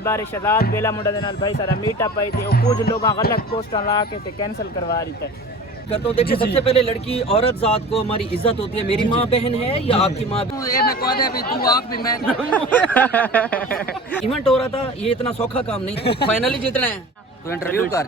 बारे शहजाद बेला मुंडा दे नाल भाई सारा मीटअप आई थी और कुछ लोग गलत पोस्टर ला के ते कैंसिल करवा रही थे। तो देखिए सबसे पहले लड़की औरत जात को हमारी इज्जत होती है। मेरी माँ बहन है या आपकी माँ? ये मैं कह दे अभी तू आप भी मैं इवेंट हो रहा था, ये इतना सौखा काम नहीं था। फाइनली जितना है तो इंटरव्यू कर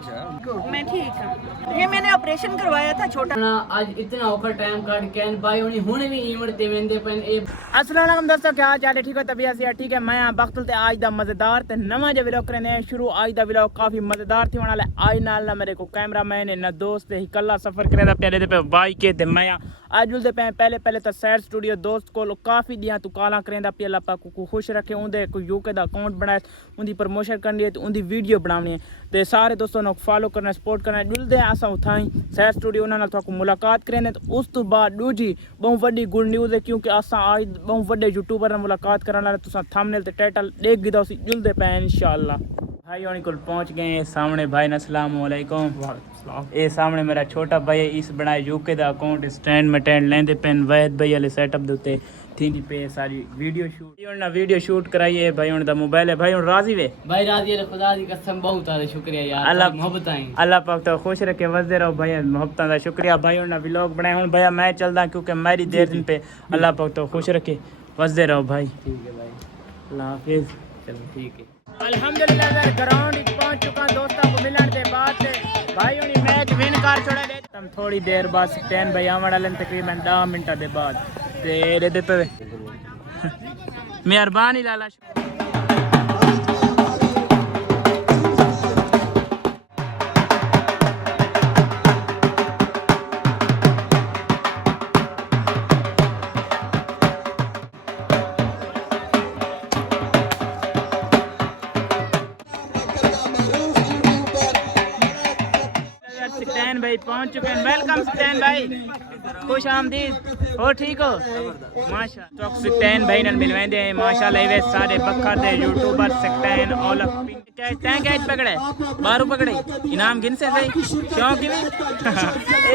मैं ठीक हूँ। ये मैंने ऑपरेशन करवाया था छोटा। आज इतना औखा टाइम काट के भाई हुणे भी इवेंट ते वेंदे पन ए अस्सलाम वालेकुम दोस्तों, क्या हाल चाल है? ठीक हो? तबीयत से ठीक है? मैं बख्तुल ते आज दा मजेदार ते नवा जो व्लॉग करने शुरू। आज दा व्लॉग काफी मजेदार थी वाला। आज नाल ना मेरे को कैमरामैन है ना दोस्त है, कल्ला सफर करे दा प्यारे दे पे बाइक के ते मैं आज जुलदे पे पहले तो सैर स्टूडियो दोस्त को काफी दियां तू काला करेंदा पे अल्लाह पाक को खुश रखे। उंदे को यूके दा अकाउंट बनाए, उंदी प्रमोशन करनी है, उंदी वीडियो बनानी है ते सारे दोस्तों ने फॉलो करना, सपोर्ट करना। जुलदे असा उठाई सैर स्टूडियो उन्होंने तो मुलाकात करें तो उस तो बाद दूजी बहुत बड़ी गुड न्यूज़ है, क्योंकि असा आज बहुत बड़े यूट्यूबर ने मुलाकात कराना। तुसा थंबनेल ते टाइटल देख गिदा उसी जुलदे पे इंशाअल्लाह। भाई होनी को पहुंच गए सामने। भाई अस्सलाम वालेकुम। ये सामने मेरा छोटा भाई है, इस बनाए यूके दा अकाउंट स्टैंड में टेंड लेंदे पेन वहद भाई वाले सेटअप दे उत्ते थी पे सारी वीडियो शूट कराइए। भाई हुन दा मोबाइल है। भाई हुन राजी वे? भाई राजी है, खुदा दी कसम बहुत ज्यादा शुक्रिया यार, अल्लाह मोहब्बत आई। अल्लाह पाक तो खुश रखे, वसदे रहो भाई, मोहब्बत दा शुक्रिया। भाई हुन व्लॉग बनाए हुन भैया मैं चलदा क्योंकि मेरी देर दिन पे अल्लाह पाक तो खुश रखे, वसदे रहो भाई। ठीक है भाई, अल्लाह हाफिज। चलो ठीक है। अल्हम्दुलिल्लाह यार ग्राउंड पहुंच चुका दोस्तों को मिलने के बाद भाई हुन मैच विन कर छोड़ा दे। हम थोड़ी देर बाद स्टैंड भाई आवन वाले तकरीबन 10 मिनट के बाद ते दे पे मेहरबानी लाला। स्टैन भाई पहुंच चुके हैं। वेलकम स्टैन भाई, खुश आमदीद हो, ठीक हो? माशा तो स्टैन भाई नाल मिलवेंदे हैं माशाल्लाह। वे सारे बखा दे यूट्यूबर स्टैन ऑल कैच पकड़े, बारू पकड़े, इनाम गिन से सही क्यों की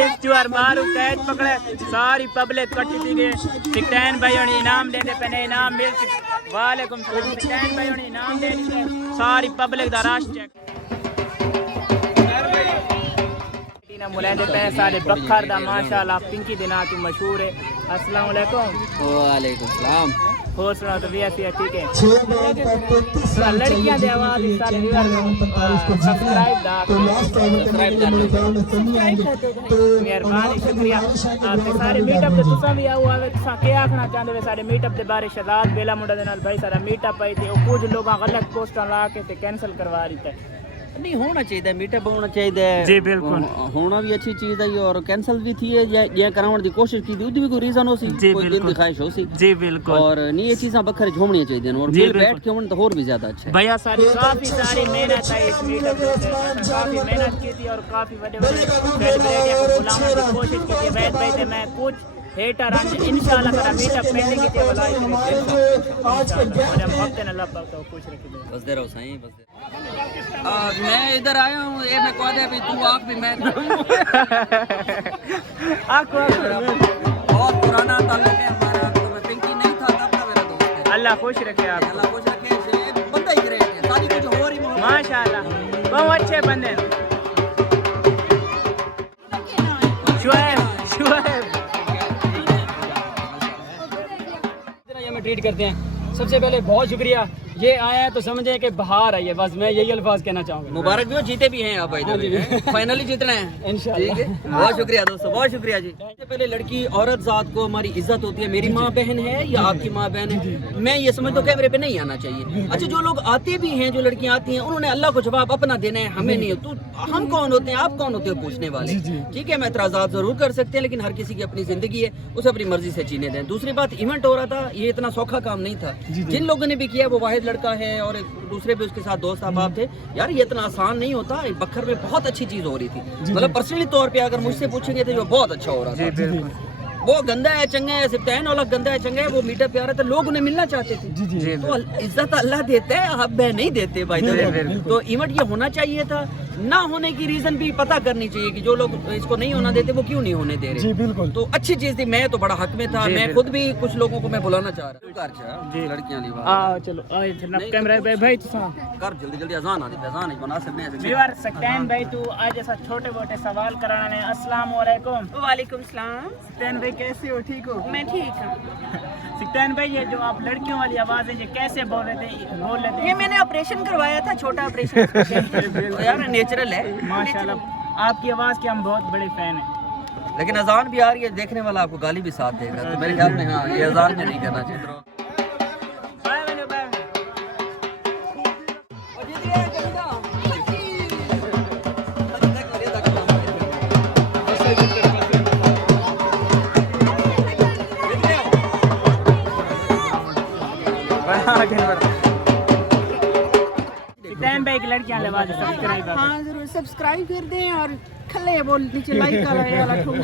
एक चुआर बारू कैच पकड़े, सारी पब्लिक कट्टी थी गए। स्टैन भाई और इनाम देते पहले इनाम मिल। वालेकुम सलाम। स्टैन भाई और इनाम दे सारी पब्लिक दा राश चेक मुलायदे पे सारे बखर दा माशाल्लाह। पिंकी दिना तू मशहूर है। अस्सलाम वालेकुम। वालेकुम सलाम। हो सुना तो ठीक है? लड़कियां दे आवाज सारे सब्सक्राइब दा मेहरबानी शुक्रिया। सारे मीटअप ते तुसा भी आओ आवे। तुसा क्या आखना चाहते हो सारे मीटअप के बारे? शहजाद बेला मुंडा दे नाल भाई सारा मीटअप आई थी और कुछ लोग गलत पोस्टर ला के ते कैंसिल करवा रही थे। नहीं होना चाहिए, मीटअप होना चाहिए जी बिल्कुल, होना भी अच्छी चीज है और कैंसिल भी थी है या कराने की कोशिश की थी, उदी भी कोई रीजन हो सी, कोई दिल दिखाइश हो सी। जी बिल्कुल। और नहीं ये चीजें बखर झोमनी चाहिए और मिल बैठ के होना तो और भी ज्यादा अच्छा है। भैया काफी सारी मेहनत है इस मीटअप में, काफी मेहनत की थी और काफी बड़े सेलिब्रिटियों को बुलाने की कोशिश की थी। वैद भाई से मैं कुछ हेटर इंशाल्लाह करा मीटअप पेंडिंग की थी वाला आज के वक्त ने अल्लाह पाक को खुश रखे। बस दे रहो सही, बस दे। मैं इधर आया हूँ, ये मैं कह दे अभी तू आँख भी मैं बहुत पुराना ताल्लुक है हमारा, तो मैं पिंकी नहीं था तब का मेरा दोस्त है। अल्लाह खुश रखे आप, अल्लाह खुश रखे। बंदा ही ग्रेट है, सारी कुछ हो रही माशाल्लाह, बहुत अच्छे बंदे। शुएब ट्रीट करते हैं। सबसे पहले बहुत शुक्रिया, ये आए हैं तो समझे कि बाहर आई है, बस मैं यही अल्फाज कहना चाहूँगा। मुबारक भी हो, जीते भी हैं आप भाई, फाइनली जीतना है इंशाल्लाह। बहुत शुक्रिया दोस्तों, बहुत शुक्रिया जी। सबसे पहले लड़की औरत जात को हमारी इज्जत होती है। मेरी माँ बहन है या आपकी माँ बहन है, मैं ये समझता हूँ कैमरे पे नहीं आना चाहिए। अच्छा जो लोग आते भी हैं, जो लड़कियाँ आती हैं, उन्होंने अल्लाह को जवाब अपना देना है, हमें नहीं। तो हम कौन होते हैं, आप कौन होते हो पूछने वाले? ठीक है, मैं एतराज़ात जरूर कर सकते हैं, लेकिन हर किसी की अपनी जिंदगी है, उसे अपनी मर्जी से जीने दें। दूसरी बात, इवेंट हो रहा था, ये इतना सौखा काम नहीं था। जिन लोगों ने भी किया वो वाहिद लड़का है और दूसरे भी उसके साथ दोस्त अहबाब थे। यार ये इतना आसान नहीं होता। बखर में बहुत अच्छी चीज हो रही थी, मतलब पर्सनली तौर पे अगर मुझसे पूछेंगे तो बहुत अच्छा हो रहा था। वो गंदा है चंगा है, सिप्तान वाला गंदा है चंगा है, वो मीटअप पे आ रहा था, लोग उन्हें मिलना चाहते थे। तो इज्जत अल्लाह देते हैं, अब मैं नहीं देते भाई। तो इवेंट ये होना चाहिए था। ना होने की रीजन भी पता करनी चाहिए कि जो लोग इसको नहीं होना देते वो क्यों नहीं होने दे रहे। जी बिल्कुल। तो अच्छी चीज थी, मैं तो बड़ा हक में था, जी, मैं बिल्कुल। खुद भी कुछ लोगों को मैं बुलाना चाह रहा जी। हूँ। लड़कियां नहीं बात आ चलो आए जनाब कैमरा भाई तो सुनो कर जल्दी जल्दी अजान आ रही, अजान नहीं बना सकते हैं। व्यूअर सकैन भाई तू आज ऐसा छोटे मोटे सवाल कराना है। अस्सलाम वालेकुम। वालेकुम सलाम। सकैन भाई कैसे हो, ठीक हो? मैं ठीक हूँ। सकैन भाई ये जो आप लड़कियों वाली आवाज है ये कैसे बोल लेते ये हैं? मैंने ऑपरेशन करवाया था, छोटा ऑपरेशन। तो यार नेचुरल है, माशाल्लाह आपकी आवाज के हम बहुत बड़े फैन हैं। लेकिन अजान भी आ रही है, देखने वाला आपको गाली भी साथ देगा, तो मेरे ख्याल में हाँ ये अजान में नहीं करना चाहिए। सकैन भाई की लड़कियां वाली आवाज सब्सक्राइब हाँ जरूर सब्सक्राइब कर दें और खले वो नीचे लाइक वाला ठोक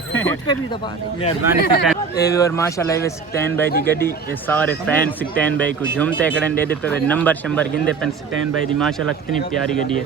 पे भी दबा दें। मेहरबानी सकैन और माशाल्लाह ये सकैन भाई की गड्डी ये सारे फैन सकैन भाई को झूमते करें दे पे नंबर शंबर गिंदे पेन सकैन भाई दी माशाल्लाह कितनी प्यारी गड्डी है।